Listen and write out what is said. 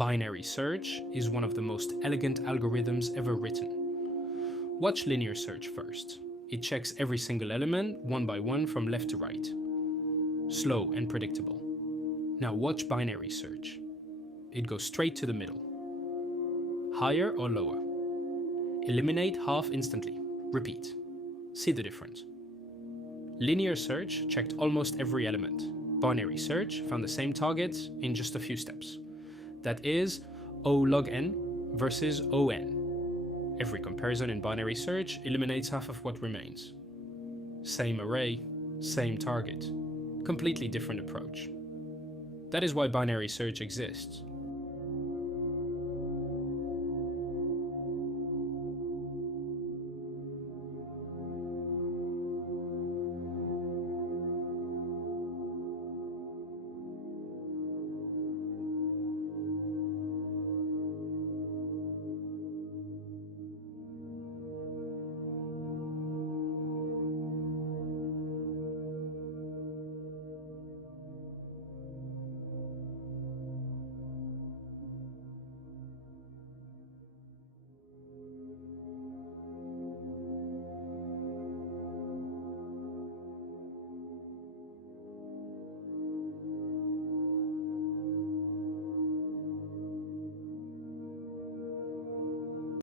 Binary search is one of the most elegant algorithms ever written. Watch linear search first. It checks every single element one by one from left to right. Slow and predictable. Now watch binary search. It goes straight to the middle. Higher or lower? Eliminate half instantly. Repeat. See the difference. Linear search checked almost every element. Binary search found the same targets in just a few steps. That is O log n versus On. Every comparison in binary search eliminates half of what remains. Same array, same target. Completely different approach. That is why binary search exists.